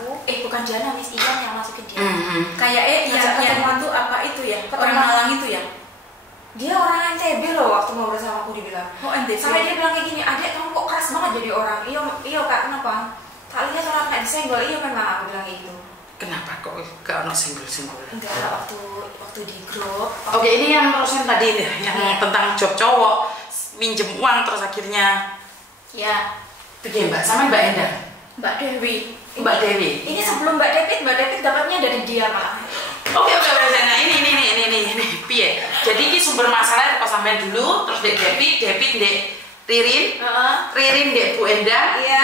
aku, bukan Diana, Miss Ian yang masukin dia. Kayak yang itu apa itu ya? Orang Malang itu ya? Dia orang NTB loh waktu ngobrol sama aku dibilang. Oh NTB. Sampai dia bilang kayak gini, adek kamu kok keras banget jadi orang. Iya kak, kenapa? Tak lihat orang kayak disenggol. Iya memang aku bilang kayak gitu. Kenapa kok gak ono senggol-senggol? Enggak lah, waktu di grup. Oke, ini yang Rosen tadi nih, yang tentang job cowok minjem uang terus akhirnya. Ya. Begini Mbak, sama Mbak Endang. Mbak Dewi. Mbak Dewi. Ini sebelum Mbak David dapatnya dari dia malah. Oke, nah ini piye. Jadi ini sumber masalah pas sampean dulu, terus Dek David Dek Ririn Dek Bu Endang. Iya.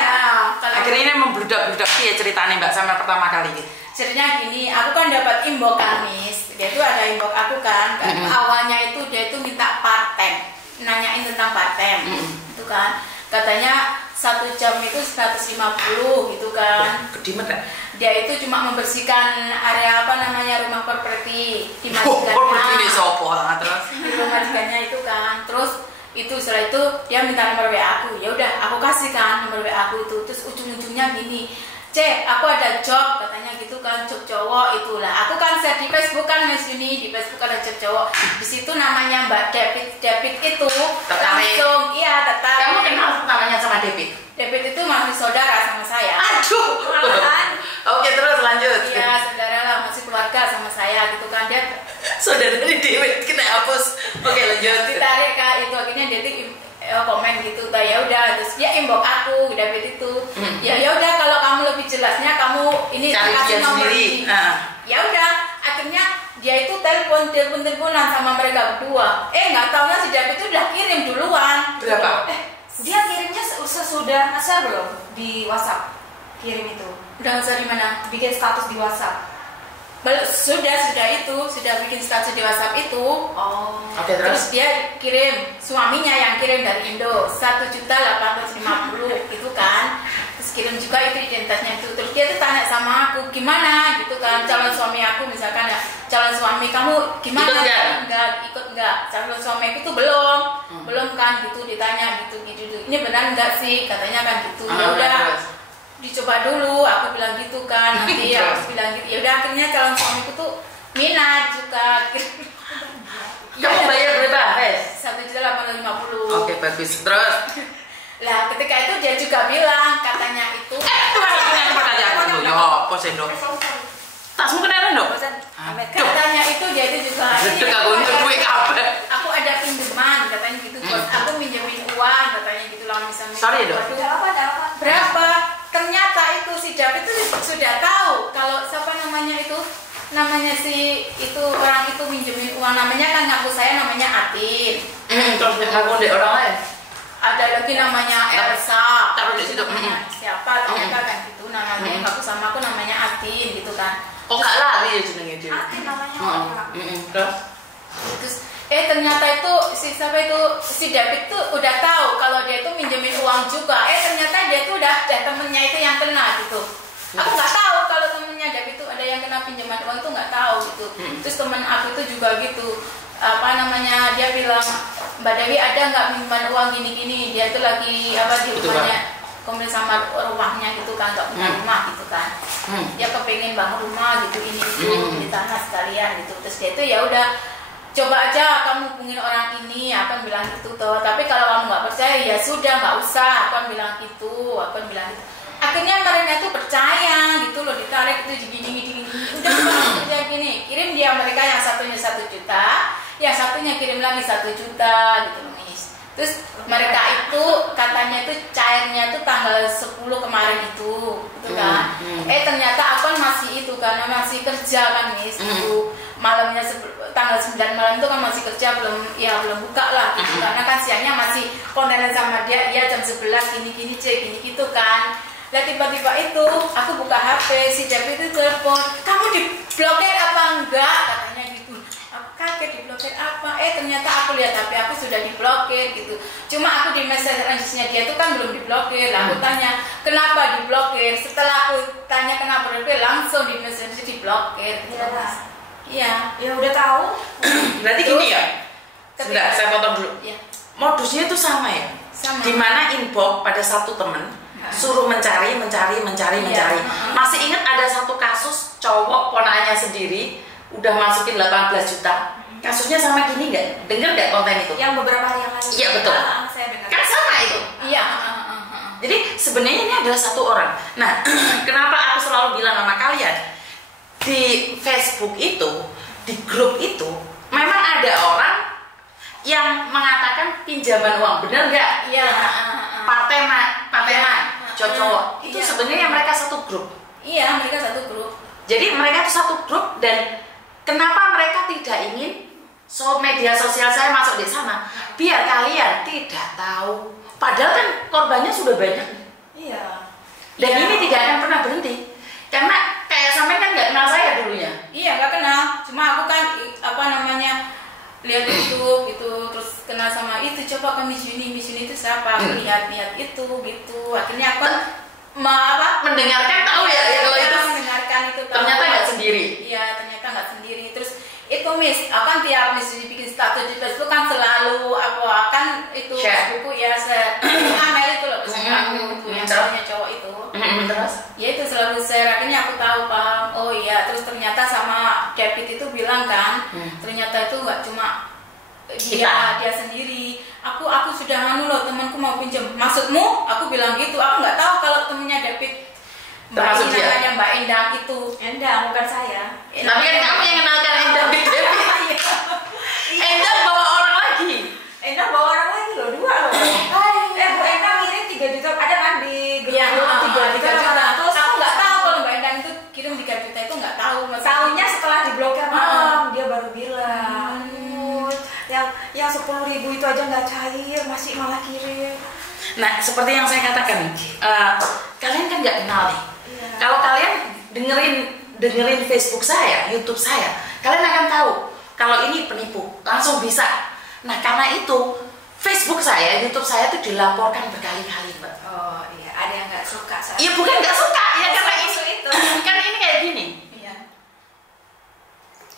Akhirnya ini membludak-bludak piye ceritanya Mbak sama pertama kali ini. Ceritanya gini, aku kan dapat inbox Kamis. Dia tuh ada inbox aku kan. Awalnya itu dia tuh minta part time, nanyain tentang part time. Itu kan. Katanya 1 jam itu 150 gitu kan. Gede banget. Dia itu cuma membersihkan area rumah properti di majikannya. Properti ini sopo lah terus. Di rumah majikannya itu kan. Terus itu setelah itu dia minta nomor WA aku. Ya udah aku kasih kan nomor WA aku itu. Terus ujung-ujungnya gini, aku ada job katanya gitu kan, job cowok itulah. Aku kan share di Facebook kan Mas Yuni, di Facebook ada job cowok. Di situ namanya Mbak David itu langsung tertarik. Kamu kenal namanya sama David? David itu masih saudara sama saya. Aduh. Oke, terus lanjut. Iya, saudara lah, masih keluarga sama saya gitu kan. Dia saudara dari David kena hapus. Oke, lanjut. Ditarik Kak, itu akhirnya dia komen gitu. Ya udah, terus dia inbox aku David itu. Ya udah kalau kamu lebih jelasnya kamu ini kasih nomor ini. Ya udah, akhirnya dia itu teleponan sama mereka berdua. Nggak taunya si David itu udah kirim duluan. Berapa? Dia kirimnya sesudah nge-share belum di WhatsApp? Kirim itu. Udah nge-share di mana? Bikin status di WhatsApp. Sudah bikin status di WhatsApp itu. Oh. Oke, terus dia kirim, suaminya yang kirim dari Indo 1.850.000 gitu kan. Terus kirim juga itu identitasnya itu. Terus dia tuh tanya sama aku, gimana gitu kan, calon suami aku misalkan ya, calon suami kamu gimana? Ikut enggak? Calon suami aku tuh belum kan gitu, ditanya gitu. Ini benar enggak sih? Katanya kan gitu. Ya udah. Dicoba dulu, aku bilang gitu kan, nanti aku bilang gitu. Ya udah akhirnya calon suamiku tuh minat juga. Kamu bayar berapa? 1.850.000. Oke, bagus. Terus lah ketika itu dia juga bilang katanya itu. Tasmu kenalan dong? Katanya itu dia itu juga. Aku ada pinjaman katanya gitu, bos. Aku minjemin uang katanya gitu lah misalnya. Sorry dong. Berapa? Ternyata itu si David itu sudah tahu kalau siapa namanya si itu orang itu minjemin uang, namanya kan ngaku saya namanya Atin. Terus ngaku di orang lain. Ada lagi namanya Elsa. Taruh di situ. Siapa ternyata kan gitu namanya ngaku sama aku namanya Atin gitu kan. Oh gak lari ya jenenge dia. Atin namanya. Terus ternyata itu si David tuh udah tahu kalau dia itu minjemin uang juga. Ternyata dia tuh udah ada temennya itu yang kena gitu. Aku nggak tahu kalau temennya David itu ada yang kena pinjaman uang itu, nggak tahu gitu. Terus temen aku itu juga gitu. Dia bilang, Mbak Dewi ada nggak pinjaman uang gini-gini? Dia itu lagi di rumahnya, komplain sama rumahnya gitu kan, nggak punya rumah gitu kan. Dia kepengen bangun rumah gitu ini itu di tanah sekalian gitu. Terus dia itu ya udah. Coba aja kamu hubungin orang ini, aku bilang gitu toh. Tapi kalau kamu nggak percaya ya sudah nggak usah, aku bilang gitu. Akhirnya mereka tuh percaya gitu loh, ditarik itu gini. Udah kerja gini, kirim dia mereka yang satunya 1 juta, yang satunya kirim lagi 1 juta gitu loh Miss. Terus mereka itu katanya itu cairnya itu tanggal 10 kemarin itu, gitu kan? Ternyata aku kan masih itu karena masih kerja kan Miss. Itu malamnya tanggal 9 malam itu kan masih kerja belum buka lah gitu. Karena kan siangnya masih kontenan sama dia jam 11 gini gitu kan. Lah tiba-tiba itu aku buka HP, si David itu telepon, kamu diblokir apa enggak katanya gitu. Aku kaget, diblokir apa? Ternyata aku lihat HP aku sudah diblokir gitu. Cuma aku di message-nya dia itu kan belum diblokir. Lah aku tanya kenapa diblokir. Setelah aku tanya kenapa diblokir, langsung di message diblokir gitu. Iya. Ya udah tahu. Berarti gini ya. Sebentar, saya potong dulu. Ya. Modusnya itu sama ya. Sama. Dimana inbox pada satu teman suruh mencari. Masih ingat namanya sendiri udah masukin 18 juta. Kasusnya sama gini nggak? Dengar nggak konten itu? Yang beberapa hari yang lalu. Iya betul. Saya dengar. Kan sama itu. Iya. Jadi sebenarnya ini adalah satu orang. Nah, kenapa aku selalu bilang sama kalian di Facebook itu, di grup itu, memang ada orang yang mengatakan pinjaman uang, benar nggak? Iya. Partema, cowok. Itu Iya. sebenarnya mereka satu grup. Iya, mereka satu grup. Jadi mereka itu satu grup dan kenapa mereka tidak ingin media sosial saya masuk di sana? Biar kalian tidak tahu. Padahal kan korbannya sudah banyak. Iya. Dan Iya. ini tidak akan pernah berhenti. Karena kayak sampai kan nggak kenal saya dulunya. Iya, nggak kenal. Cuma aku kan lihat YouTube gitu, terus kenal sama itu. Coba ke Miss Yuni itu siapa? Aku lihat itu gitu. Akhirnya aku kan Mendengarkan tahu ya kalau itu. mendengarkan itu. Tahu. Ternyata nggak sendiri. Iya, ternyata nggak sendiri. Terus itu Miss, aku kan tiap Miss Yuni bikin status di Facebook kan selalu kan itu buku ya Amel itu loh pesan aku yang soalnya cowok itu. Terus? Ya itu selalu share, akhirnya aku tahu Bang. Oh iya, terus ternyata sama David itu bilang kan, ternyata itu nggak cuma dia sendiri. Aku sudah loh, temanku mau pinjam. Maksudmu? Aku bilang gitu. Aku nggak tahu kalau temennya David termasuk dia. namanya Mbak Endang itu. Endang bukan saya. Tapi kan kamu yang kenalkan Endang di David. Endang bawa orang lagi. Endang bawa orang lagi loh, 2 loh. Bu Endang ngirim 3 juta, ada kan di grup Iya, 3 juta. Terus aku nggak tahu kalau Mbak Endang itu kirim 3 juta itu nggak tahu. Tahunya setelah diblokir malam, dia baru bilang. Yang 10.000 itu aja nggak cair, masih malah kirim. Nah, seperti yang saya katakan, kalian kan nggak kenal nih. Iya. Kalau kalian dengerin Facebook saya, YouTube saya, kalian akan tahu kalau ini penipu, langsung bisa. Nah, karena itu Facebook saya, YouTube saya itu dilaporkan berkali-kali, Mbak. Oh iya, ada yang nggak suka. Iya, bukan nggak suka, ya karena Musuh itu. kan ini kayak gini, Iya.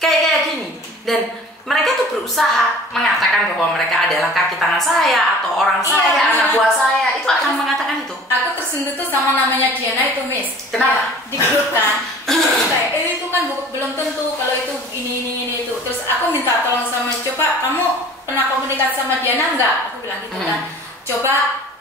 kayak gini, dan mereka tuh berusaha mengatakan bahwa mereka adalah kaki tangan saya atau orang Iya, saya, benar. anak buah saya, itu akan mengatakan itu. Aku tersentuh tuh sama namanya Diana itu Miss. Kenapa? Di grup kan. Kayak itu kan belum tentu kalau itu ini itu. Terus aku minta tolong sama, coba kamu pernah komunikasi sama Diana enggak? Aku bilang gitu kan. Coba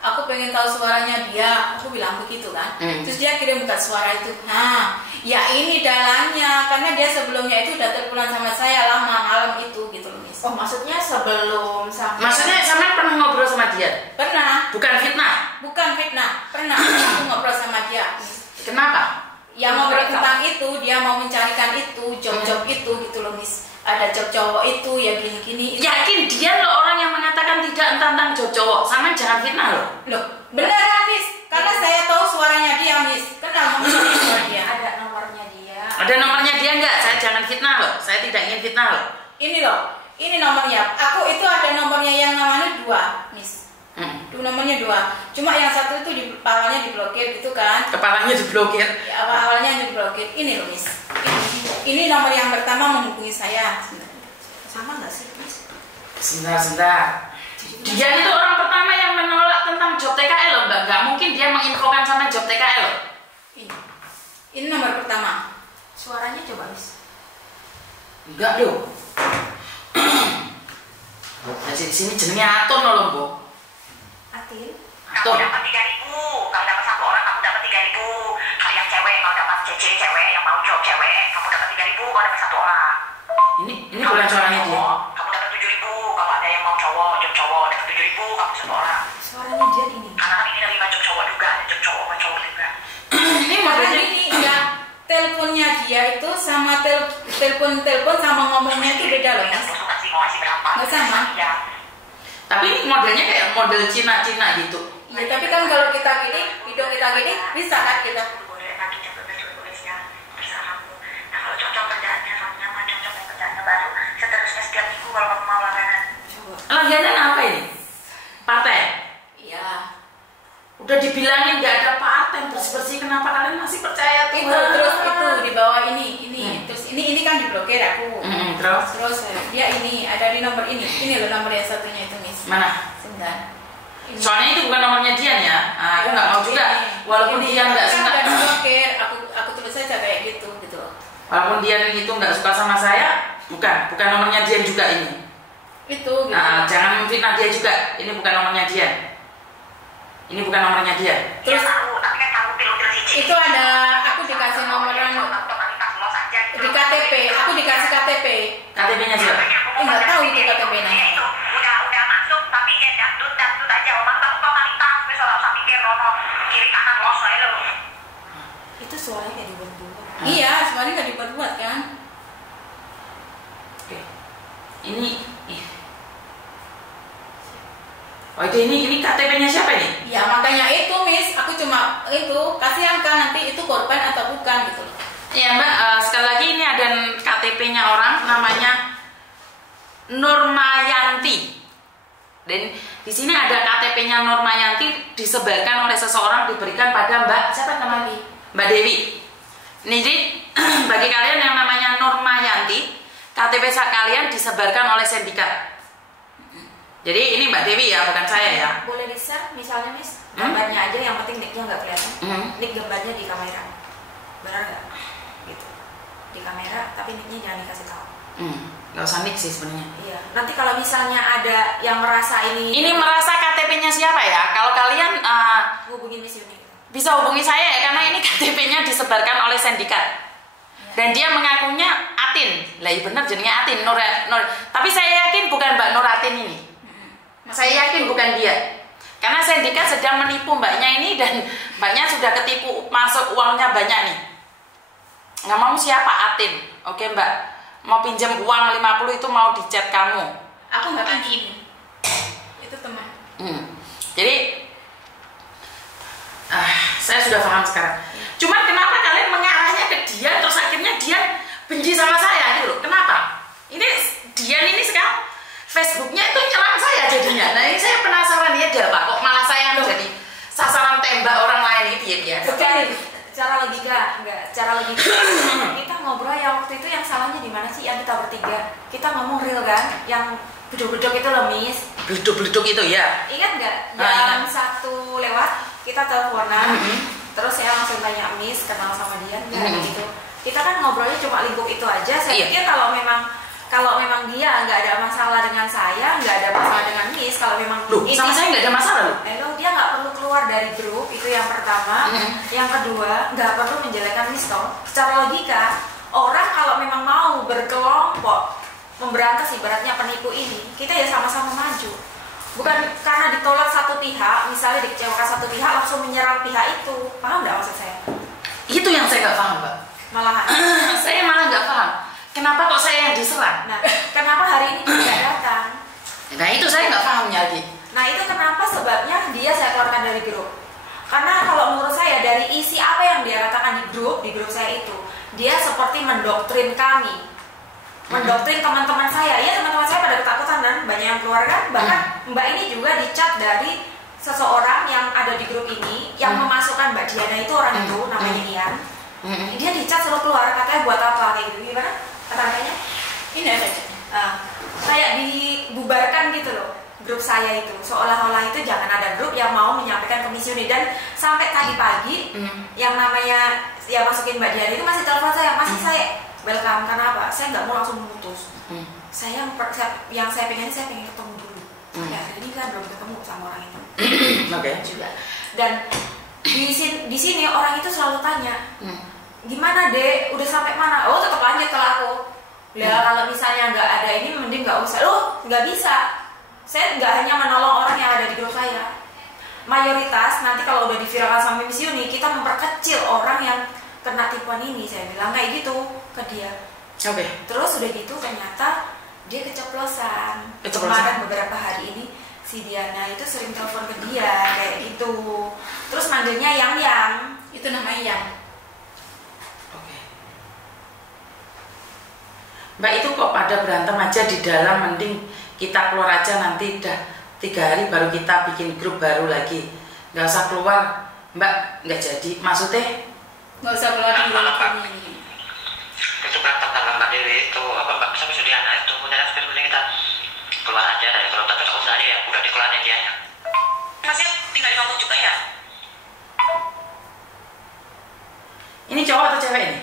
aku pengen tahu suaranya dia. Aku bilang begitu kan. Terus dia kirimkan suara itu. Nah, ya ini dalamnya karena dia sebelumnya itu udah terpulang sama saya lama malam itu gitu loh Miss. Oh, maksudnya sebelum sampai. Maksudnya sama pernah ngobrol sama dia? Pernah. Bukan fitnah? Bukan fitnah, pernah aku ngobrol sama dia. Kenapa? Yang ngobrol tentang itu, dia mau mencarikan itu, job-job itu gitu loh Miss. Ada job cowok itu, ya gini-gini. Yakin dia loh orang yang mengatakan tidak tentang job cowok. Sama jangan fitnah loh. Loh, beneran Miss. Karena saya tahu suaranya dia Miss. Kenal ngomongnya suara dia. Ada nomornya dia. Ada nomornya dia enggak? Saya jangan fitnah loh. Saya tidak ingin fitnah loh. Ini loh, ini nomornya. Aku itu ada nomornya yang namanya 2 Miss. Itu nomornya 2. Cuma yang satu itu awalnya diblokir gitu kan. Kepalanya diblokir. Awalnya diblokir. Ini loh Miss. Ini nomor yang pertama menghubungi saya. Sama nggak sih, Miss? Sebentar. Dia itu orang pertama yang menolak tentang job TKL loh, Mbak. Nggak mungkin dia menginfokan sama job TKL loh. Ini nomor pertama. Suaranya coba, Miss. Enggak loh. Jadi di sini jenenge Aton loh, Mbok. Atin. Aton. Kamu dapat 3.000, kamu dapat 1 orang, kamu dapat 3.000. Kalau yang cewek, kamu dapat CC cewek yang mau job cewek, kamu dapat 3.000, kamu dapat 1 orang. Ini bukan suaranya dia. Kamu dapat 7.000, kalau ada yang mau cowok, job cowok, dapat 7.000, kamu 1 orang. Suaranya dia ini. Karena kan ini nerima job cowok juga, ada job cowok sama cowok juga. Ini Karena modelnya gini ya, teleponnya dia itu sama telepon sama ngomongnya itu beda loh Mas. Terus kasih mau kasih berapa? Nggak sama. Iya. Tapi ini modelnya kayak model Cina-Cina gitu. Ya, tapi kan kalau kita gini, hidung kita gini, bisa kan kita. Boleh lagi coba tulisnya bersamamu. Nah kalau cocok kerjaannya, kamu nyaman, cocok dan kerjaannya baru, seterusnya setiap minggu kalau kamu mau langganan. Langganan apa ini? Paten. Iya. Udah dibilangin nggak ada paten bersih-bersih, kenapa kalian masih percaya tuh? Itu terus itu di bawah ini. Terus ini kan diblokir aku. Terus Dia ini ada di nomor ini. Ini loh nomor yang satunya itu Miss. mana? Sebentar. Ini. Soalnya itu bukan nomornya Dian ya. Nah, aku nggak mau juga. Walaupun Ini dia nggak kan suka. udah diblokir. Aku tulis saja kayak gitu. Walaupun Dian itu nggak suka sama saya, bukan nomornya Dian juga ini. Itu gitu. Jangan memfitnah dia juga. Ini bukan nomornya Dian. Ini bukan nomornya Dian. Terus tahu, tapi kan tahu pil-pil siji. Itu ada, aku dikasih nomoran di KTP, aku dikasih KTP. KTP-nya siapa? Nggak tahu itu KTP-nya. Itu udah masuk, tapi ya dangdut aja. Omang tahu totalitas, wis ora usah pikir rono kiri kanan los ae lho. Itu suaranya kayak dibuat-buat. Iya, sebenarnya nggak dibuat-buat kan. Oke. Oh ini KTP-nya siapa nih? Ya makanya itu Miss, aku cuma itu kasihan kan nanti itu korban atau bukan gitu loh. Ya Mbak, sekali lagi ini ada KTP-nya orang namanya Nurmayanti. Dan di sini ada KTP-nya Nurmayanti disebarkan oleh seseorang diberikan pada Mbak siapa namanya? Mbak Dewi. Jadi bagi kalian yang namanya Nurmayanti, KTP kalian disebarkan oleh sindikat. Jadi ini Mbak Dewi ya, bukan saya ya. Boleh di-share misalnya Miss, gambarnya aja, yang penting nicknya nggak kelihatan. Nick gambarnya di kamera, benar nggak? Gitu. Di kamera, tapi nicknya jangan dikasih tahu. Nggak usah nick sih sebenarnya. Iya. Nanti kalau misalnya ada yang merasa ini merasa KTP-nya siapa ya? Kalau kalian hubungin Miss Yuni. Bisa hubungi saya ya, karena ini KTP-nya disebarkan oleh sindikat. Dan dia mengakunya Atin. Lah iya benar jadinya Atin Nur. Tapi saya yakin bukan Mbak Nur Atin ini. Saya yakin bukan dia. Karena sindikat sedang menipu mbaknya ini dan mbaknya sudah ketipu, masuk uangnya banyak nih. Nggak mau siapa Atin. Oke Mbak, mau pinjam uang 50 itu mau di chat kamu. Aku nggak pinjam. Itu teman. Jadi saya sudah paham sekarang. Cuman kenapa kalian mengarahnya ke dia terus akhirnya dia benci sama saya gitu loh? Kenapa? Ini Dian ini sekarang Facebooknya itu nyerang saya jadinya. Nah ini saya penasaran ya, ada apa kok malah saya yang jadi sasaran tembak orang lain ini dia. Cara logika kita ngobrol yang waktu itu yang salahnya di mana sih? Yang kita bertiga kita ngomong real kan, yang beduk-beduk itu loh Miss. Beduk-beduk itu ya. Ingat nggak? Jam 1 lewat kita teleponan, terus saya langsung tanya Miss kenal sama dia nggak gitu. Kita kan ngobrolnya cuma lingkup itu aja. Saya pikir kalau memang dia nggak ada masalah dengan saya, nggak ada masalah dengan Miss, kalau memang sama saya nggak ada masalah loh. Dia nggak perlu keluar dari grup, itu yang pertama. Yang kedua, nggak perlu menjelekkan Miss toh. Secara logika, orang kalau memang mau berkelompok memberantas ibaratnya penipu ini, kita ya sama-sama maju. Bukan karena ditolak satu pihak, misalnya dikecewakan satu pihak langsung menyerang pihak itu. Paham nggak maksud saya? Itu yang saya nggak paham Mbak. Malahan. Saya malah nggak paham. Kenapa kok saya yang diserang? Nah, kenapa hari ini tidak datang? Nah itu saya nggak pahamnya lagi. Nah itu kenapa sebabnya dia saya keluarkan dari grup. Karena kalau menurut saya dari isi apa yang dia katakan di grup saya itu, dia seperti mendoktrin kami, mendoktrin teman-teman saya. Ya teman-teman saya pada ketakutan dan banyak yang keluar kan. Bahkan Mbak ini juga dicat dari seseorang yang ada di grup ini yang memasukkan Mbak Diana itu orang itu namanya Ian. Dia dicat suruh keluar, katanya buat apa kayak gitu, gimana? Katanya Ini ada. kayak dibubarkan gitu loh grup saya itu, seolah-olah itu jangan ada grup yang mau menyampaikan ke Miss Yuni. Dan sampai tadi pagi yang namanya ya masukin Mbak Diana itu masih telepon saya, masih saya welcome. Karena apa? Saya nggak mau langsung memutus. Yang saya pengen ketemu dulu. Ya ini kan belum ketemu sama orang itu. Juga. Dan di sini orang itu selalu tanya, gimana Dek? Udah sampai mana? Oh tetap lanjut kalau aku. Ya kalau misalnya nggak ada ini mending nggak usah. Loh nggak bisa. Saya nggak hanya menolong orang yang ada di grup saya. Mayoritas nanti kalau udah diviralkan sama Miss Yuni, kita memperkecil orang yang kena tipuan ini. Saya bilang kayak gitu ke dia. Terus udah gitu ternyata dia keceplosan. Kemarin beberapa hari ini si Diana itu sering telepon ke dia kayak gitu. Terus manggilnya yang Itu namanya Yang. Mbak itu kok pada berantem aja di dalam, mending kita keluar aja, nanti udah 3 hari baru kita bikin grup baru lagi. Nggak usah keluar Mbak, nggak jadi. Maksudnya? Nggak usah keluar di grup ini. Itu berantem tanggal Mbak Dewi itu apa Mbak sama Sudiana itu punya sebenarnya kita keluar aja dari grup, tapi nggak usah aja ya, udah dikeluarin dianya. Masih tinggal di kampung juga ya? Ini cowok atau cewek ini?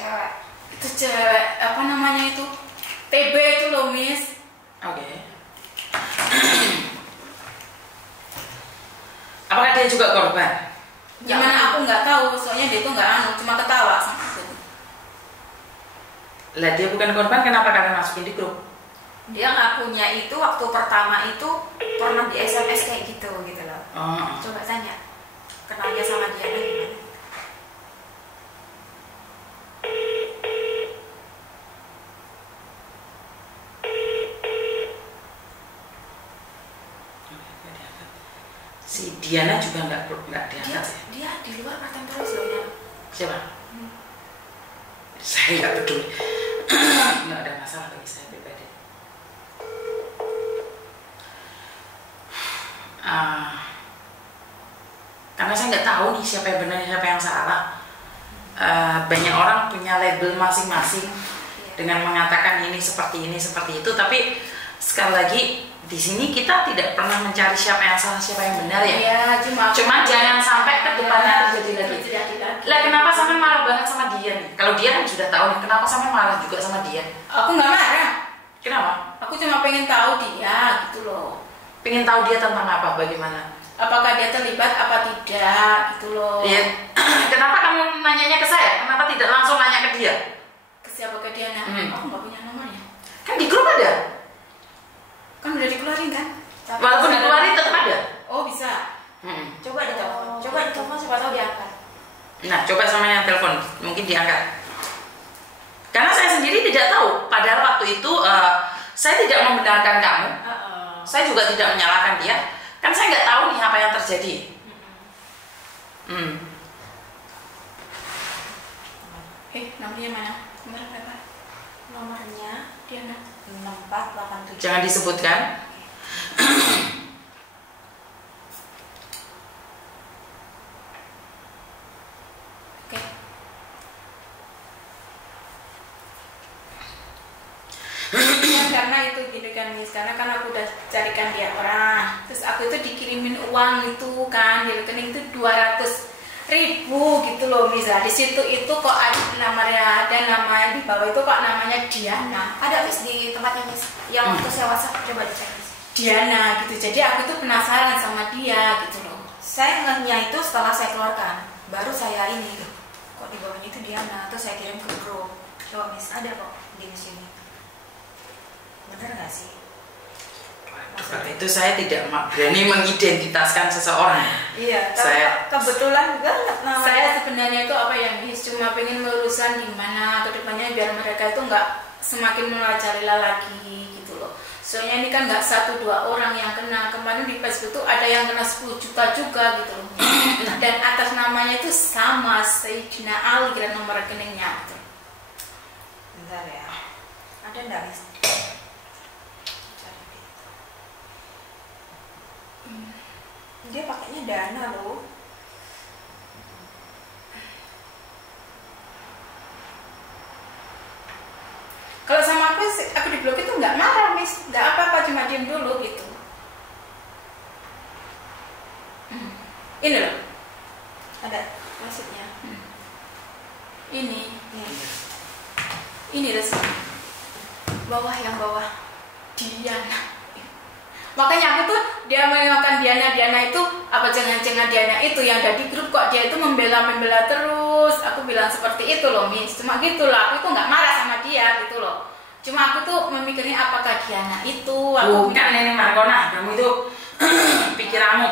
cewek. cewek apa namanya itu TB itu loh Miss. Oke. Apakah dia juga korban? Gimana aku nggak tahu, soalnya dia tuh nggak cuma ketawa sama aku. Lah dia bukan korban, kenapa kalian masukin di grup? Dia ngakunya itu waktu pertama itu pernah di SMS kayak gitu loh. Oh. Coba tanya kenalnya sama dia gimana. Si Diana juga nggak diangkat ya? Dia di luar part-time terus loh ya. Siapa? Saya nggak peduli. Nggak ada masalah bagi saya pribadi. Karena saya nggak tahu nih siapa yang benar siapa yang salah. Banyak orang punya label masing-masing dengan mengatakan ini seperti itu, tapi sekali lagi di sini kita tidak pernah mencari siapa yang salah siapa yang benar ya. Iya, cuma jangan sampai ke depannya terjadi lagi. Lah kenapa sampean marah banget sama dia nih? Kalau dia kan sudah tahu nih, kenapa sampean marah juga sama dia? Aku nggak marah. Kenapa? Aku cuma pengen tahu dia gitu loh. Pengen tahu dia tentang apa, bagaimana? Apakah dia terlibat apa tidak gitu loh. Iya. Kenapa kamu nanyanya ke saya? Kenapa tidak langsung nanya ke dia? Ke siapa, ke dia? Aku nggak punya nomornya. Kan di grup ada. Kan udah dikeluarin kan? Walaupun dikeluarin tetap ada. Oh bisa. Coba ditelepon siapa tahu diangkat. Nah, coba sama yang telepon, mungkin diangkat. Karena saya sendiri tidak tahu. Padahal waktu itu saya tidak membenarkan kamu. Saya juga tidak menyalahkan dia. Kan saya nggak tahu nih apa yang terjadi. Nomornya mana? Nomor berapa? Nomornya Diana 6487. Jangan disebutkan. Oke. Karena itu gitu kan Miss, karena kan aku udah carikan dia orang, terus aku itu dikirimin uang itu kan di rekening itu 200.000 gitu loh Miss. Di situ itu kok ada namanya di bawah itu kok namanya Diana. Ada Miss di tempatnya Miss yang waktu saya WhatsApp, coba dicek Miss. Diana gitu, jadi aku tuh penasaran sama dia gitu loh. Saya ngehnya itu setelah saya keluarkan, baru saya ini kok di bawahnya itu Diana, terus saya kirim ke grup. Coba Miss, ada kok di sini. Bener nggak sih? Seperti itu saya tidak berani mengidentitaskan seseorang. Iya, saya kebetulan banget namanya. Saya sebenarnya itu apa ya Miss, cuma pengen meluruskan gimana kedepannya biar mereka itu nggak semakin merajalela lagi gitu loh. Soalnya ini kan nggak 1-2 orang yang kena. Kemarin di Facebook tuh ada yang kena 10 juta juga gitu loh. Dan atas namanya itu sama Sayyidina Ali kira nomor rekeningnya gitu. Bentar ya, ada nggak Miss? Dia pakainya Dana loh. Kalau sama aku di blog itu nggak marah Miss, nggak apa-apa, cuma diem dulu gitu. Ini loh, Ada maksudnya. ini loh Bawah, yang bawah. Diana. Makanya aku tuh dia mengenalkan Diana itu apa jangan-jangan Diana itu yang ada di grup kok dia itu membela terus. Aku bilang seperti itu loh Miss, cuma gitu loh, aku tuh nggak marah sama dia gitu loh. Cuma aku tuh memikirnya apakah Diana itu Bukan ini Markona, kamu itu pikiranmu.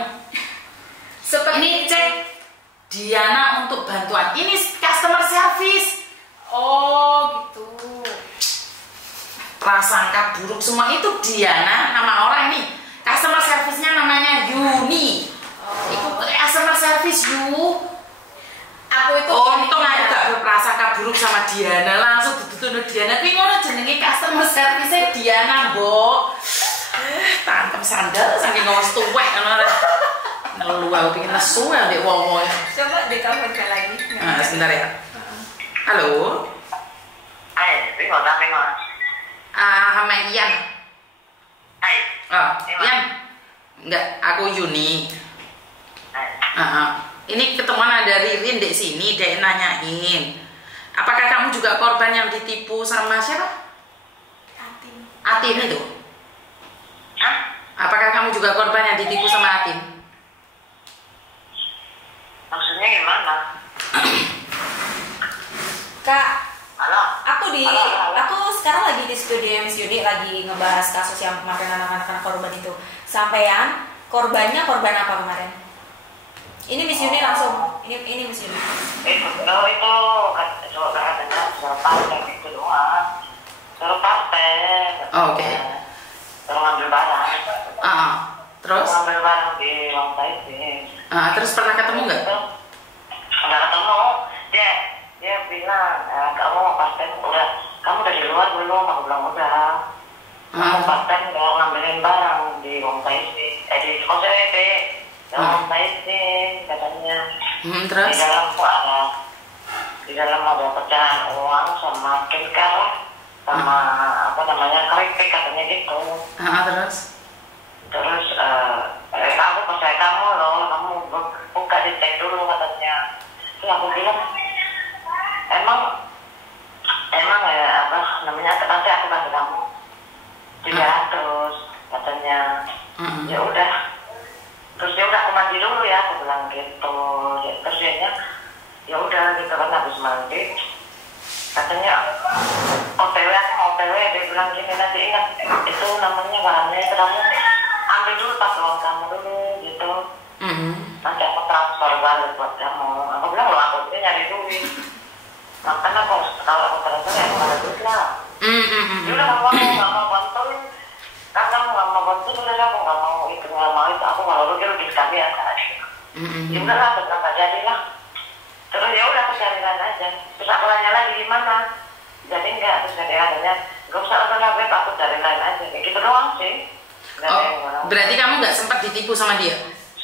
Seperti ini cek Diana untuk bantuan, ini customer service. Oh gitu. Prasangka buruk semua itu Diana, nama orang nih. Customer service-nya namanya Yuni. Itu customer service you. Aku itu untung aku gak berprasangka buruk sama Diana, langsung dituduh Diana. Kuwi ngono jenenge customer service Diana, Mbok. Tangkem sandal saking ngomong tuwek ngono. Nelu aku pengen nesu ya ndek wong-wong. Coba ditelepon lagi. Nah, sebentar ya. Halo. Hai, Ringo, Ringo. Sama Ian. Hai. Oh, Ian. Enggak, aku Yuni. Hai. Ini ketemuan ada Ririn di sini, dia nanyain. Apakah kamu juga korban yang ditipu sama siapa? Atin itu? Hah? Apakah kamu juga korban yang ditipu sama Atin? Maksudnya gimana? Kak, Halo? aku sekarang lagi di studio Miss Yuni lagi ngebahas kasus yang kemarin anak-anak korban itu. Sampean korban apa kemarin? Ini Miss Yuni langsung. Ini Miss Yuni. Itu katanya suruh partai gitu doang. Suruh partai. Oh, oke. Suruh ngambil barang. Terus? Suruh ngambil barang di ruang Taipei. Terus pernah ketemu nggak? Nggak ketemu. Dia bilang, kamu mau partai udah. Kamu udah di luar belum? Aku bilang udah. Kamu partai nggak ngambilin barang di ruang Taipei. Di OCWP. Ruang Taipei katanya. Terus? Di dalam ada pecahan uang sama kinkar sama apa namanya keripik katanya gitu. Terus aku percaya kamu loh, kamu buka dicek dulu katanya. Terus aku bilang emang ya apa namanya nanti aku kasih kamu 300 katanya. Ya udah. Terus dia udah aku mandi dulu ya, aku bilang gitu. Terus dia ya udah gitu kan habis mandi katanya OTW dia bilang gini nanti ingat itu namanya barangnya itu kamu ambil dulu pas uang kamu dulu gitu. Nanti aku transfer balik buat kamu. Aku bilang loh aku ini nyari duit. Makanya kalau aku transfer ya aku ada duit lah. Ya udah kamu nggak mau bantuin. Kan kamu nggak mau bantuin udah aku nggak mau itu aku kalau rugi sekali ya kan. Ya udah lah tetap nggak jadi lah. Terus ya udah aku cari lain aja. Terus aku nanya lagi gimana? Jadi enggak, terus dari adanya nggak usah apa-apa, aku cari lain aja. Kayak gitu doang sih. Berarti kamu nggak sempat ditipu sama dia?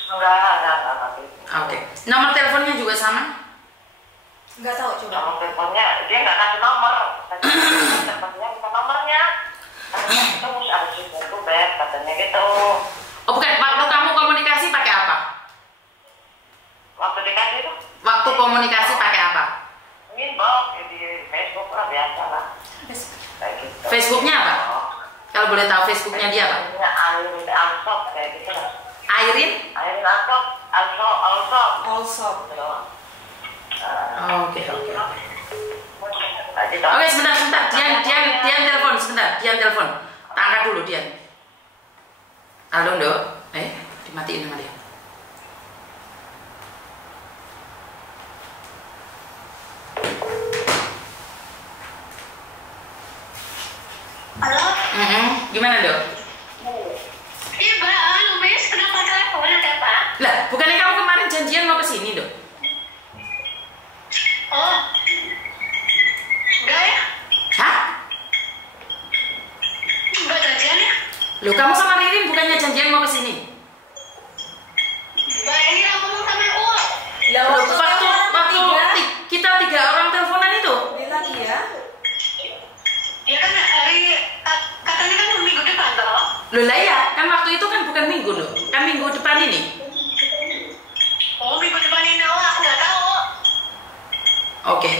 Enggak. Oke. Nomor teleponnya juga sama? Nggak tahu coba. Nomor teleponnya dia nggak kasih nomor. Teleponnya bukan nomornya. Katanya itu harus ada itu beb katanya gitu. Oh bukan, waktu kamu komunikasi pakai apa? Waktu dikasih itu? Waktu komunikasi pakai apa? Inbox di Facebook lah biasa lah. Kayak gitu. Facebooknya apa? Kalau boleh tahu Facebooknya dia apa? Airin Alsop kayak gitu lah. Airin Alsop. Oke. Oke, sebentar. Dian telepon sebentar. Dian telepon. Angkat dulu Dian. Halo, Ndok. Dimatiin sama dia. Halo? Gimana, Dok? Iya, Mbak. Lumayan kenapa telepon ada apa? Lah, bukannya kamu kemarin janjian mau ke sini, Dok? Oh. Enggak ya? Hah? Enggak janjian ya? Loh, kamu sama Ririn bukannya janjian mau ke sini? Mbak, ini lah ngomong sama uang. Lah Waktu kita 3 orang teleponan itu. Bilang iya. Ya kan katanya kan minggu depan toh. Loh lah ya, kan waktu itu kan bukan minggu loh, kan minggu depan ini. Oh, minggu depan ini aku nggak tahu. Oke.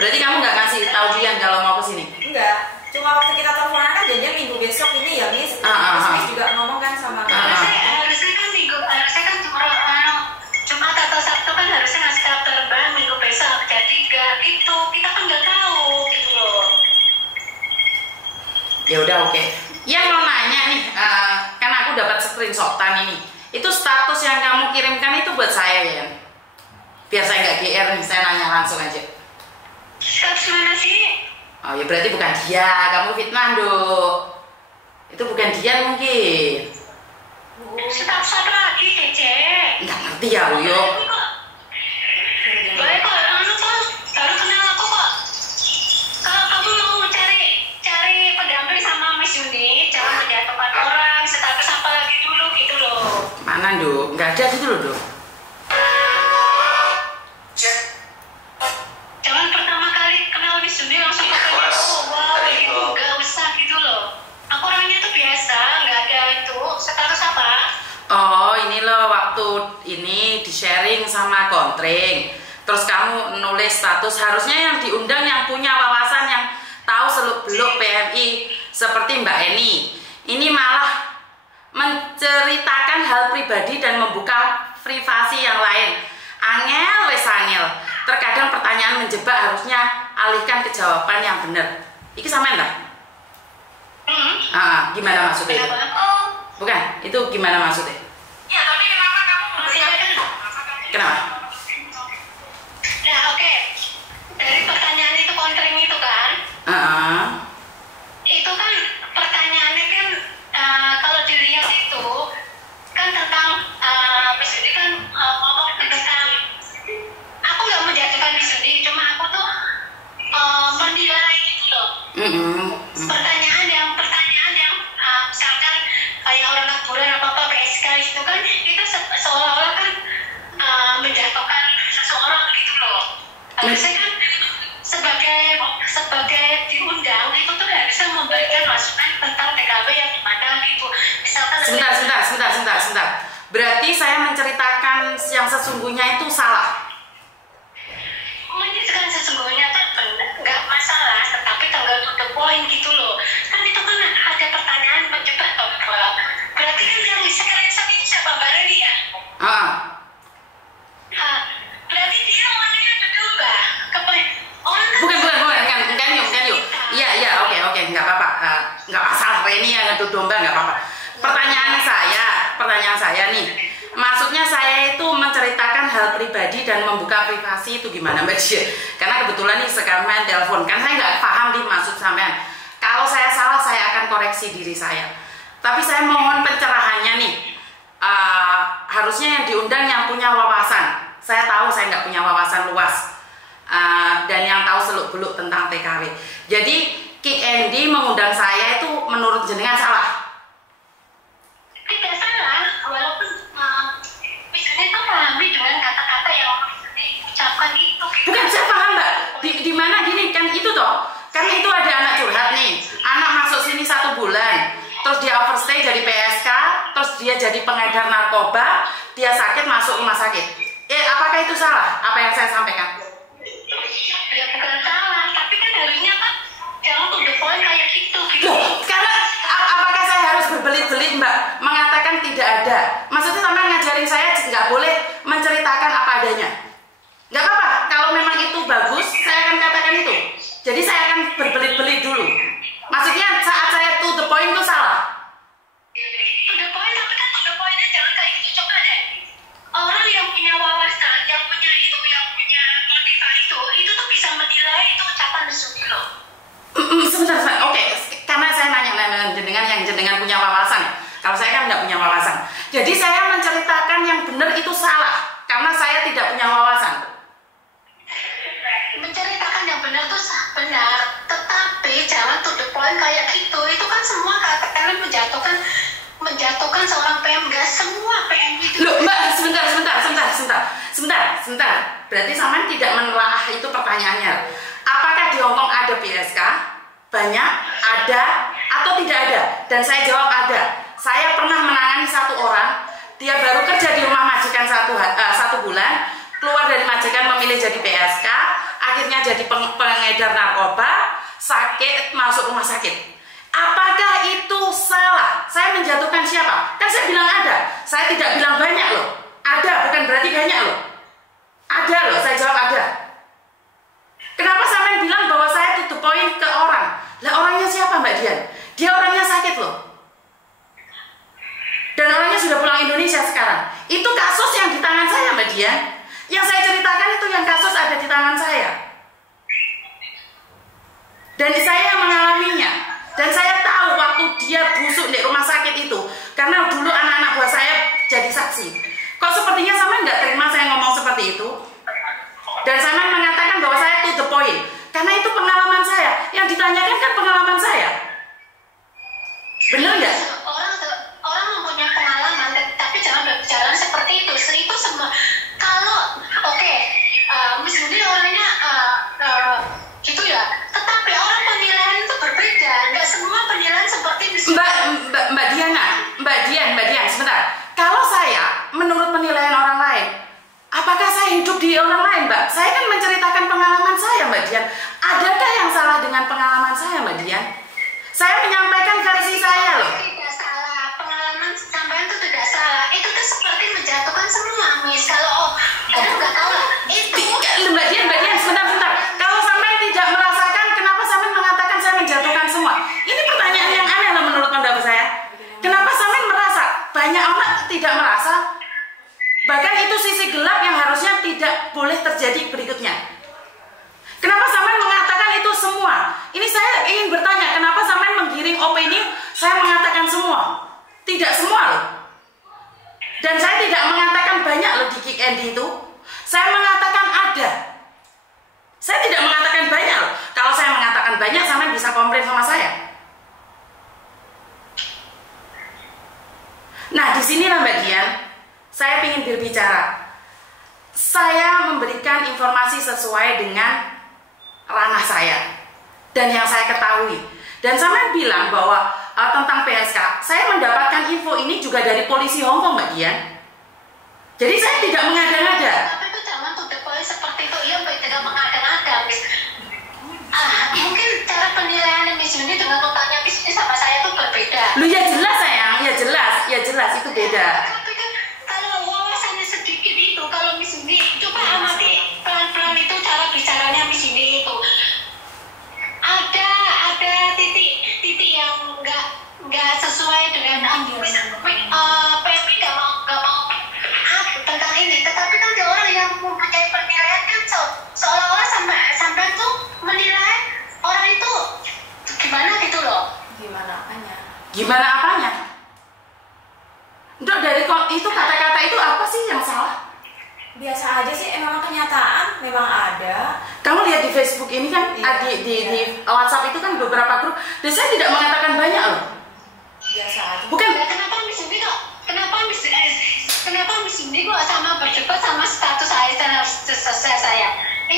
Berarti kamu nggak ngasih tahu Dian kalau mau ke sini? Enggak. Cuma waktu kita teleponan kan janjian minggu besok ini ya, Miss. Terus Miss juga ngomong kan sama Harusnya kan Jumat atau Sabtu kan harusnya ngasih kabar Mbak minggu besok. Jadi enggak gitu. Kita kan nggak tahu gitu loh. Ya udah oke. Yang mau nanya nih, kan aku dapat screenshotan ini. Itu status yang kamu kirimkan itu buat saya ya? Biar saya nggak GR nih, saya nanya langsung aja. Status mana sih? Oh ya berarti bukan dia, kamu fitnah Dok. Itu bukan dia mungkin. Status apa lagi, Cece? Nggak ngerti ya, Uyo. Baik kok, baru kenal aku kok. Kalau kamu mau cari pendamping sama Miss Yuni, jangan menjatuhkan orang, status apa lagi dulu gitu loh. Mana Dok? Nggak ada gitu loh Dok. Jangan pertama kali kenal Miss Yuni langsung katanya, oh wow, gitu, nggak usah gitu loh. Aku orangnya tuh biasa, nggak ada itu. Status apa? Oh ini loh waktu ini di sharing sama Kontring. Terus kamu nulis status, harusnya yang diundang yang punya apalagi seperti Mbak Eni. Ini malah menceritakan hal pribadi dan membuka privasi yang lain. Angel wes angel. Terkadang pertanyaan menjebak, harusnya alihkan ke jawaban yang benar. Iki sampean enggak? Gimana maksudnya itu? Bukan, itu gimana maksudnya? Ya, tapi kenapa kamu Kenapa? Nah, oke. Dari pertanyaan itu kontreng itu kan? Itu kan pertanyaannya kan kalau dilihat itu kan tentang Misudi kan ngomong tentang aku nggak menjatuhkan Misudi, cuma aku tuh menilai gitu loh. Pertanyaan yang misalkan kayak orang liburan apa PSK itu kan itu seolah-olah kan menjatuhkan seseorang gitu loh. Harusnya kan sebagai diundang itu tuh harusnya memberikan masukan tentang TKW yang gimana gitu. Misalkan Sebentar. Berarti saya menceritakan yang sesungguhnya itu salah. menceritakan sesungguhnya tuh benar nggak masalah, tetapi tinggal to the point gitu loh. Kan itu kan ada pertanyaan menjebak toh. Berarti kan yang sekarang itu siapa Mbak Reni ya? Berarti dia orangnya berubah orang Bukan yuk. Iya, oke, nggak apa-apa. Nggak masalah, Reni yang ngadu domba nggak apa-apa. Pertanyaan saya nih, maksudnya saya itu menceritakan hal pribadi dan membuka privasi itu gimana Mbak Dia? Karena kebetulan nih sekarang telepon, kan saya nggak paham nih maksud sampean. Kalau saya salah, saya akan koreksi diri saya. Tapi saya mohon pencerahannya nih. Harusnya yang diundang yang punya wawasan. Saya tahu saya nggak punya wawasan luas. Dan yang tahu seluk-beluk tentang TKW. Jadi Ki Endi mengundang saya itu menurut jenengan salah? tidak salah, walaupun misalnya itu memahami dengan kata-kata yang diucapkan itu. Bukan, saya paham Mbak. Di mana gini kan itu toh? Kan itu ada anak curhat nih. Anak masuk sini 1 bulan, terus dia overstay jadi PSK, terus dia jadi pengedar narkoba, dia sakit masuk rumah sakit. Apakah itu salah? Apa yang saya sampaikan? Ya bukan salah, tapi kan harusnya kan jangan to the point kayak gitu. Loh, karena apakah saya harus berbelit-belit Mbak mengatakan tidak ada? Maksudnya sama ngajarin saya nggak boleh menceritakan apa adanya. Nggak apa-apa, kalau memang itu bagus saya akan katakan itu. Jadi saya akan berbelit-belit dulu. Maksudnya saat saya to the point itu salah. To the point, tapi kan to the point-nya jangan kayak gitu. Coba deh, orang yang punya wawasan, yang punya motivasi itu tuh bisa menilai itu ucapan Misudi loh. Sebentar. Oke, karena saya nanya jenengan yang jenengan punya wawasan. Kalau saya kan nggak punya wawasan. Jadi saya menceritakan yang benar itu salah karena saya tidak punya wawasan. Menceritakan yang benar tuh benar, tetapi jangan to the point kayak gitu. Itu kan semua katakanlah menjatuhkan seorang PM, nggak semua PM itu. Loh Mbak, sebentar. Berarti sampean tidak menelaah itu pertanyaannya. Apakah di Hongkong ada PSK? Banyak, ada, atau tidak ada? Dan saya jawab ada. Saya pernah menangani 1 orang, dia baru kerja di rumah majikan 1 bulan, keluar dari majikan memilih jadi PSK, akhirnya jadi pengedar narkoba, sakit, masuk rumah sakit. Apakah itu salah? Saya menjatuhkan siapa? Kan saya bilang ada. Saya tidak bilang banyak loh. Ada, bukan berarti banyak loh. Ada loh, saya jawab ada. Kenapa sampean bilang bahwa saya to the point ke orang? Lah orangnya siapa Mbak Dian? Dia orangnya sakit loh. Dan orangnya sudah pulang Indonesia sekarang. Itu kasus yang di tangan saya Mbak Dian. Yang saya ceritakan itu yang kasus ada di tangan saya. Dan saya yang mengalaminya. Dan saya tahu waktu dia busuk di rumah sakit itu. Karena dulu anak-anak buah saya jadi saksi. Kok sepertinya sama nggak terima saya ngomong seperti itu? Dan sama mengatakan bahwa saya to the point. Karena itu pengalaman saya. Yang ditanyakan kan pengalaman saya. Bener nggak? Orang mempunyai pengalaman, tapi jangan berjalan seperti itu. Itu semua. Kalau misalnya orangnya gitu ya. Tetapi orang penilaian itu berbeda. Nggak semua penilaian seperti misalnya. Mbak Dian, sebentar. Kalau saya menurut penilaian orang lain, apakah saya hidup di orang lain, Mbak? Saya kan menceritakan pengalaman saya, Mbak Dian. Adakah yang salah dengan pengalaman saya, Mbak Dian? Saya menyampaikan versi saya loh. Tidak salah, pengalaman sampean itu tidak salah. Itu tuh seperti menjatuhkan semua, Miss. Kalau kalian nggak tahu lah, itu. Mbak Dian, sebentar. Kalau sampai tidak merasakan, kenapa sampai mengatakan saya menjatuhkan semua? Ini pertanyaan yang aneh loh menurut pendapat saya. Kenapa sampai merasa? Banyak orang tidak merasa. Bahkan itu sisi gelap yang harusnya tidak boleh terjadi berikutnya. Kenapa sampai mengatakan itu semua? Ini saya ingin bertanya, kenapa sampai menggiring opini saya mengatakan semua? Tidak semua loh. Dan saya tidak mengatakan banyak loh di Kick Andy itu. Saya mengatakan ada. Saya tidak mengatakan banyak loh. Kalau saya mengatakan banyak, sampai bisa komplain sama saya. Nah, di sinilah Mbak Dian, saya ingin berbicara. Saya memberikan informasi sesuai dengan ranah saya dan yang saya ketahui. Dan sampai bilang bahwa tentang PSK, saya mendapatkan info ini juga dari polisi Hongkong, Mbak Dian. Jadi saya tidak mengada-ngada. Tapi itu jangan tuh polis seperti itu, iya Mbak, tidak mengada-ngada, Miss. Mungkin cara penilaian Miss Yuni dengan notanya Miss Yuni sama saya itu berbeda. Lu ya jelas sayang, ya jelas itu beda. Tapi kan kalau wawasannya sedikit itu, kalau Miss Yuni coba amati pelan-pelan itu cara bicaranya Miss Yuni itu. Ada titik yang nggak sesuai dengan PMI nggak mau tentang ini. Tetapi kan dia orang yang mempunyai penilaian kan seolah-olah sampai tuh menilai orang itu gimana gitu loh. Gimana apanya? Untuk dari itu kata-kata itu apa sih yang salah? Biasa aja sih, memang kenyataan memang ada. Kamu lihat di Facebook ini kan, di WhatsApp itu kan beberapa grup, dan saya tidak mengatakan banyak loh. Biasa aja. Bukan. Kenapa Miss Yuni kok sama berdebat sama status saya?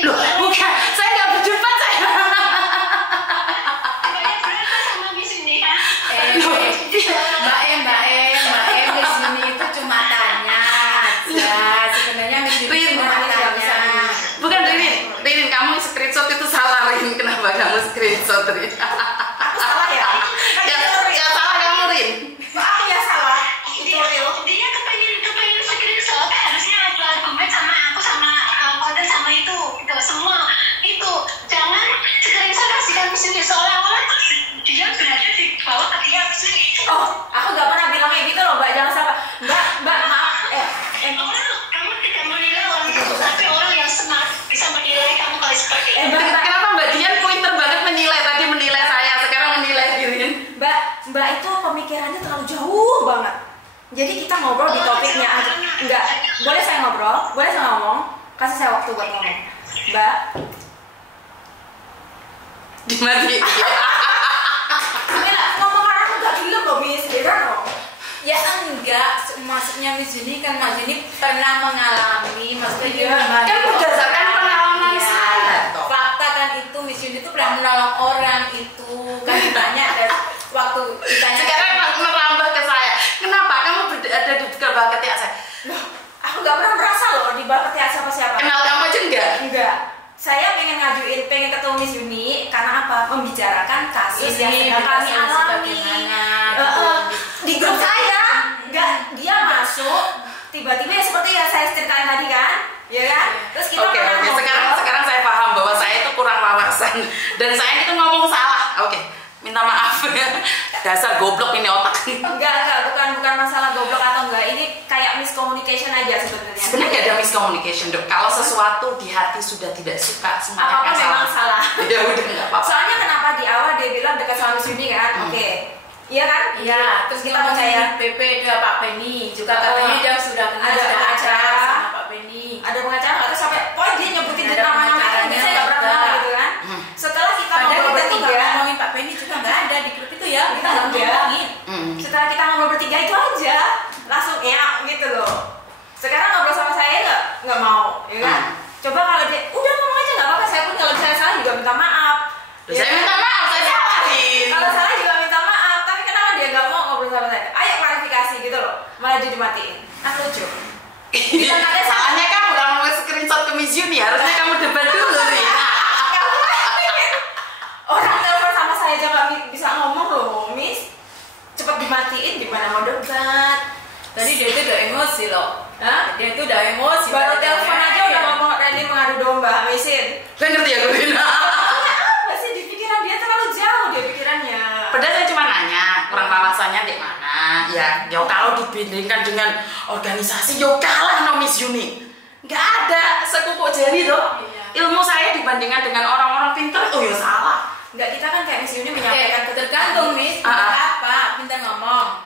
Loh, bukan, saya nggak berdebat saya. Banyak sama Miss Yuni ya? Mbak Em, Miss Yuni itu cuma tanya aja. Sebenarnya Miss Yuni cuma tanya. Bukan Rin, kamu screenshot itu salah Rin. Kenapa kamu screenshot Rin? Aku salah ya? Yang salah kamu Rin. Aku ya salah. Itu real. Dia kepengen screenshot, harusnya ada argumen sama aku sama konten sama itu gitu semua itu. Jangan screenshot kasihkan Miss Yuni seolah-olah dia berada di bawah ketika Miss Yuni. Oh, aku gak pernah bilang kayak gitu loh, Mbak. Jangan salah. Mbak, maaf. Kamu tidak menilai orang itu, tapi orang yang smart bisa menilai kamu kalau seperti itu. Kenapa Mbak Dian pointer banget menilai? Tadi menilai saya, sekarang menilai Rin. Mbak itu pemikirannya terlalu jauh banget. Jadi kita ngobrol di topiknya aja. Enggak, boleh saya ngobrol? Boleh saya ngomong? Kasih saya waktu buat ngomong. Mbak, Dimatiin. ngomong aku gak film loh, Miss. Beda dong. Ya enggak, maksudnya Miss Yuni kan Mas Yuni pernah mengalami, maksudnya gimana? Kan berdasarkan pengalaman Ya, saya, toh. fakta kan itu Miss Yuni itu pernah menolong orang itu kan ditanya ada waktu ditanya. Sekarang merambah ke saya. Kenapa kamu ada di bawah ketiak saya? Loh, aku gak pernah merasa loh di bawah ketiak siapa-siapa. Kenal kamu aja enggak? Enggak. Saya pengen ketemu Miss Yuni karena apa? Membicarakan kasus yang sedang kami alami. Di grup saya, enggak, dia masuk tiba-tiba ya seperti yang saya ceritain tadi kan, ya kan? Terus kita Oke, sekarang saya paham bahwa saya itu kurang wawasan dan saya itu ngomong salah. Oke, minta maaf ya. Dasar goblok ini otak. Enggak, bukan masalah goblok atau enggak. Ini kayak miscommunication aja sebenarnya. Sebenarnya nggak ada miscommunication dok. Kalau sesuatu di hati sudah tidak suka, semuanya Apa-apa kan memang salah. Ya udah nggak apa-apa. Soalnya kenapa di awal dia bilang dekat sama Miss Yuni kan? Oke. Iya kan? Iya, terus kita percaya PP ada Pak Penny juga katanya dia sudah kenal ada sudah pengacara sama Pak Penny. Ada pengacara nggak tuh sampai pokoknya dia nyebutin Ada nama-nama itu pengacaranya saya nggak pernah kenal juga. gitu kan? Setelah kita Padahal ngobrol kita tuh nggak bertiga, ngomongin Pak Penny juga nggak ada di grup itu ya. Kita nggak Iya. ngomongin. setelah kita ngobrol bertiga itu aja langsung ya gitu loh. Sekarang ngobrol sama saya nggak mau, ya kan? Coba kalau dia udah ngomong aja nggak apa-apa. Saya pun kalau misalnya salah juga minta maaf. Saya minta maaf, saya salahin. Kalau salah juga minta maaf. Tapi kenapa dia nggak mau ngobrol sama saya? Ayo klarifikasi gitu loh. Malah jadi matiin. Kan lucu. Salahnya kamu kalau mau screenshot ke Miss Yuni, harusnya kamu debat dulu nih. Nggak mungkin. Orang telepon sama saya aja nggak bisa ngomong loh. dia itu udah emosi. Baru telepon aja udah ngomong Randy mengadu domba, Mesin. Saya ngerti ya gue Apa sih di pikiran dia terlalu jauh dia pikirannya. Padahal saya cuma nanya kurang wawasannya di mana. Ya, yo kalau dibandingkan dengan organisasi yo kalah no Miss Uni. Nggak ada sekupuk jari tuh. Iya. Ilmu saya dibandingkan dengan orang-orang pintar, oh ya salah. Enggak, kita kan kayak Miss Uni menyampaikan Tergantung Miss, pintar apa, pintar ngomong.